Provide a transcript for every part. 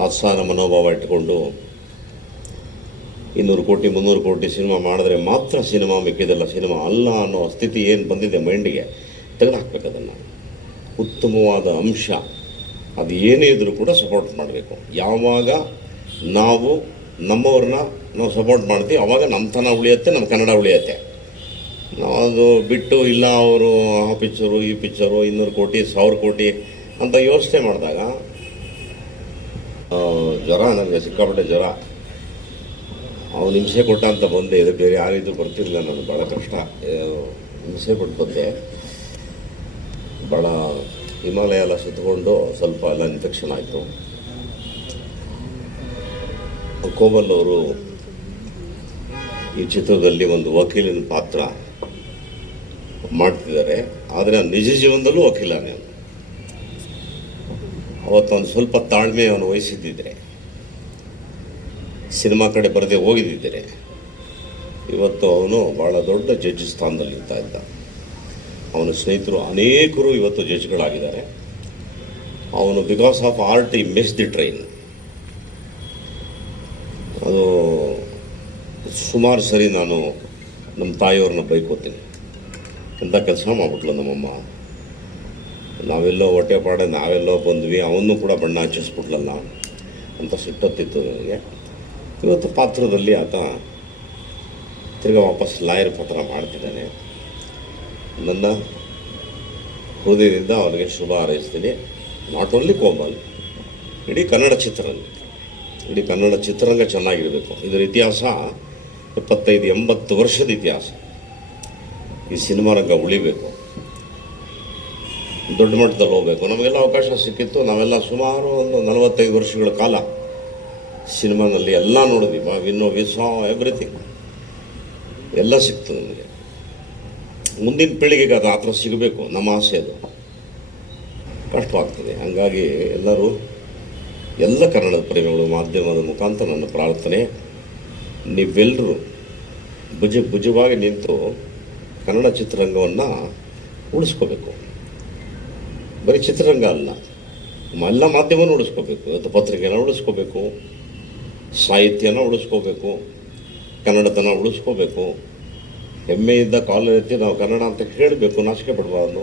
ತಾತ್ಸಾರ ಮನೋಭಾವ ಇಟ್ಕೊಂಡು 200 ಕೋಟಿ 300 ಕೋಟಿ ಸಿನಿಮಾ ಮಾಡಿದ್ರೆ ಮಾತ್ರ ಸಿನಿಮಾ, ಮಿಕ್ಕಿದೆಲ್ಲ ಸಿನಿಮಾ ಅಲ್ಲ ಅನ್ನೋ ಸ್ಥಿತಿ ಏನು ಬಂದಿದೆ ಮೈಂಡಿಗೆ, ತೆಗೆದುಹಾಕ್ಬೇಕು. ಅದನ್ನು ಉತ್ತಮವಾದ ಅಂಶ ಅದು ಏನೇ ಇದ್ರೂ ಕೂಡ ಸಪೋರ್ಟ್ ಮಾಡಬೇಕು. ಯಾವಾಗ ನಾವು ನಮ್ಮವ್ರನ್ನ ನಾವು ಸಪೋರ್ಟ್ ಮಾಡ್ತೀವಿ ಆವಾಗ ನಮ್ಮತನ ಉಳಿಯುತ್ತೆ, ನಮ್ಮ ಕನ್ನಡ ಉಳಿಯುತ್ತೆ. ನಾವು ಅದು ಬಿಟ್ಟು ಇಲ್ಲ ಅವರು ಆ ಪಿಕ್ಚರು ಈ ಪಿಕ್ಚರು 200 ಕೋಟಿ 1000 ಕೋಟಿ ಅಂತ ಯೋಚನೆ ಮಾಡಿದಾಗ ಜ್ವರ, ನನಗೆ ಸಿಕ್ಕಾಪಟ್ಟೆ ಜ್ವರ. ಅವನು ಹಿಂಸೆ ಕೊಟ್ಟ ಅಂತ ಬಂದೆ, ಇದು ಬೇರೆ ಯಾರಿದ್ರು ಬರ್ತಿರಲಿಲ್ಲ. ನಾನು ಭಾಳ ಕಷ್ಟ ಹಿಂಸೆ ಕೊಟ್ಟು ಬಂದೆ. ಭಾಳ ಹಿಮಾಲಯ ಎಲ್ಲ ಸುತ್ತಕೊಂಡು ಸ್ವಲ್ಪ ಎಲ್ಲ ಇನ್ಫೆಕ್ಷನ್ ಆಯಿತು. ಕೋಮಲ್ ಅವರು ಈ ಚಿತ್ರದಲ್ಲಿ ಒಂದು ವಕೀಲಿನ ಪಾತ್ರ ಮಾಡ್ತಿದ್ದಾರೆ. ಆದರೆ ನಿಜ ಜೀವನದಲ್ಲೂ ವಕೀಲನೇ. ಅವತ್ತು ಅವನು ಸ್ವಲ್ಪ ತಾಳ್ಮೆ ಅವನು ವಹಿಸಿದ್ದಿದ್ರೆ, ಸಿನಿಮಾ ಕಡೆ ಬರದೆ ಹೋಗಿದ್ದಿದ್ದರೆ ಇವತ್ತು ಅವನು ಭಾಳ ದೊಡ್ಡ ಜಡ್ಜ್ ಸ್ಥಾನದಲ್ಲಿ ಇರ್ತಾ ಇದ್ದ. ಅವನ ಸ್ನೇಹಿತರು ಅನೇಕರು ಇವತ್ತು ಜಡ್ಜ್ಗಳಾಗಿದ್ದಾರೆ. ಅವನು ಬಿಕಾಸ್ ಆಫ್ ಆರ್ಟ್ ಈ ಮಿಸ್ ದಿ ಟ್ರೈನ್. ಅದು ಸುಮಾರು ಸರಿ ನಾನು ನಮ್ಮ ತಾಯಿಯವ್ರನ್ನ ಬೈಕೋತೀನಿ, ಎಂಥ ಕೆಲಸ ಮಾಡ್ಬಿಟ್ಲು ನಮ್ಮಮ್ಮ. ನಾವೆಲ್ಲೋ ಹೊಟ್ಟೆ ಪಾಡೆ ನಾವೆಲ್ಲೋ ಬಂದ್ವಿ, ಅವನು ಕೂಡ ಬಣ್ಣ ಹಚ್ಚಿಸ್ಬಿಟ್ಲಲ್ಲ ಅಂತ ಸಿಟ್ಟೊತ್ತಿತ್ತು ನನಗೆ. ಇವತ್ತು ಪಾತ್ರದಲ್ಲಿ ಆತ ತಿರ್ಗಾ ವಾಪಸ್ ಲಾಯರ್ ಪಾತ್ರ ಮಾಡ್ತಿದ್ದಾನೆ. ನನ್ನ ಹೃದಯದಿಂದ ಅವನಿಗೆ ಶುಭ ಹಾರೈಸ್ತೀನಿ. ನಾಟ್ ಓನ್ಲಿ ಕೋಮಲ್, ಇಡೀ ಕನ್ನಡ ಚಿತ್ರರಂಗ ಚೆನ್ನಾಗಿರಬೇಕು. ಇದರ ಇತಿಹಾಸ 75-80 ವರ್ಷದ ಇತಿಹಾಸ. ಈ ಸಿನಿಮಾ ರಂಗ ಉಳಿಬೇಕು, ದೊಡ್ಡ ಮಟ್ಟದಲ್ಲಿ ಹೋಗಬೇಕು. ನಮಗೆಲ್ಲ ಅವಕಾಶ ಸಿಕ್ಕಿತ್ತು. ನಾವೆಲ್ಲ ಸುಮಾರು ಒಂದು 45 ವರ್ಷಗಳ ಕಾಲ ಸಿನಿಮಾನಲ್ಲಿ ಎಲ್ಲ ನೋಡಿದ್ವಿ. ವಿ ಸಾ ಎವ್ರಿಥಿಂಗ್, ಎಲ್ಲ ಸಿಕ್ತು ನಮಗೆ. ಮುಂದಿನ ಪೀಳಿಗೆಗೆ ಅದು ಆ ಥರ ಸಿಗಬೇಕು, ನಮ್ಮ ಆಸೆ. ಅದು ಕಷ್ಟವಾಗ್ತದೆ. ಹಾಗಾಗಿ ಎಲ್ಲರೂ, ಎಲ್ಲ ಕನ್ನಡದ ಪ್ರೇಮಿಗಳು, ಮಾಧ್ಯಮದ ಮುಖಾಂತರ ನನ್ನ ಪ್ರಾರ್ಥನೆ, ನೀವೆಲ್ಲರೂ ಭುಜವಾಗಿ ನಿಂತು ಕನ್ನಡ ಚಿತ್ರರಂಗವನ್ನು ಉಳಿಸ್ಕೋಬೇಕು. ಬರೀ ಚಿತ್ರರಂಗ ಅಲ್ಲ, ಎಲ್ಲ ಮಾಧ್ಯಮವನ್ನು ಉಳಿಸ್ಕೋಬೇಕು. ಇವತ್ತು ಪತ್ರಿಕೆನ ಉಳಿಸ್ಕೋಬೇಕು, ಸಾಹಿತ್ಯನ ಉಳಿಸ್ಕೋಬೇಕು, ಕನ್ನಡತನ ಉಳಿಸ್ಕೋಬೇಕು. ಹೆಮ್ಮೆಯಿಂದ ಕಾಲು ಎತ್ತಿ ನಾವು ಕನ್ನಡ ಅಂತ ಹೇಳಬೇಕು, ನಾಚಿಕೆ ಪಡಬಾರ್ದು.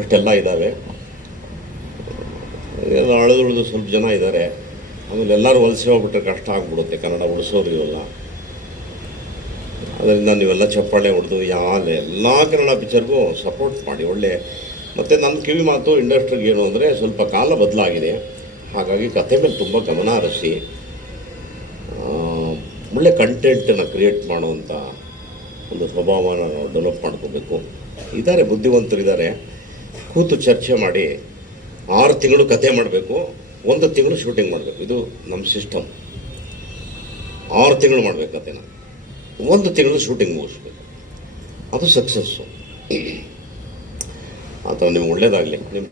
ಇಷ್ಟೆಲ್ಲ ಇದ್ದಾವೆ. ಅಳೆದುಳಿದು ಸ್ವಲ್ಪ ಜನ ಇದ್ದಾರೆ. ಆಮೇಲೆ ಎಲ್ಲರೂ ವಲಸೆ ಹೋಗ್ಬಿಟ್ರೆ ಕಷ್ಟ ಆಗಿಬಿಡುತ್ತೆ, ಕನ್ನಡ ಉಳಿಸೋರು ಇವೆಲ್ಲ. ಅದರಿಂದ ನೀವೆಲ್ಲ ಚಪ್ಪಾಳೆ ಹೊಡೆದು ಎಲ್ಲ ಕನ್ನಡ ಪಿಕ್ಚರ್ಗೂ ಸಪೋರ್ಟ್ ಮಾಡಿ. ಒಳ್ಳೆ ಮತ್ತು ನನ್ನ ಕಿವಿ ಮಾತು ಇಂಡಸ್ಟ್ರಿಗೆ ಏನು ಅಂದರೆ, ಸ್ವಲ್ಪ ಕಾಲ ಬದಲಾಗಿದೆ. ಹಾಗಾಗಿ ಕಥೆ ಮೇಲೆ ತುಂಬ ಗಮನ ಹರಿಸಿ ಒಳ್ಳೆ ಕಂಟೆಂಟನ್ನು ಕ್ರಿಯೇಟ್ ಮಾಡುವಂಥ ಒಂದು ಸ್ವಭಾವನ ನಾವು ಡೆವಲಪ್ ಮಾಡ್ಕೋಬೇಕು. ಇದ್ದಾರೆ, ಬುದ್ಧಿವಂತರಿದ್ದಾರೆ. ಕೂತು ಚರ್ಚೆ ಮಾಡಿ 6 ತಿಂಗಳು ಕತೆ ಮಾಡಬೇಕು, 1 ತಿಂಗಳು ಶೂಟಿಂಗ್ ಮಾಡಬೇಕು. ಇದು ನಮ್ಮ ಸಿಸ್ಟಮ್. 6 ತಿಂಗಳು ಮಾಡಬೇಕು ಕತೆನ, 1 ತಿಂಗಳು ಶೂಟಿಂಗ್ ಮುಗಿಸ್ಬೇಕು. ಅದು ಸಕ್ಸಸ್ಸು. ಅಥವಾ ನಿಮ್ಗೆ ಒಳ್ಳೆಯದಾಗಲಿ. ನಿಮ್ಮ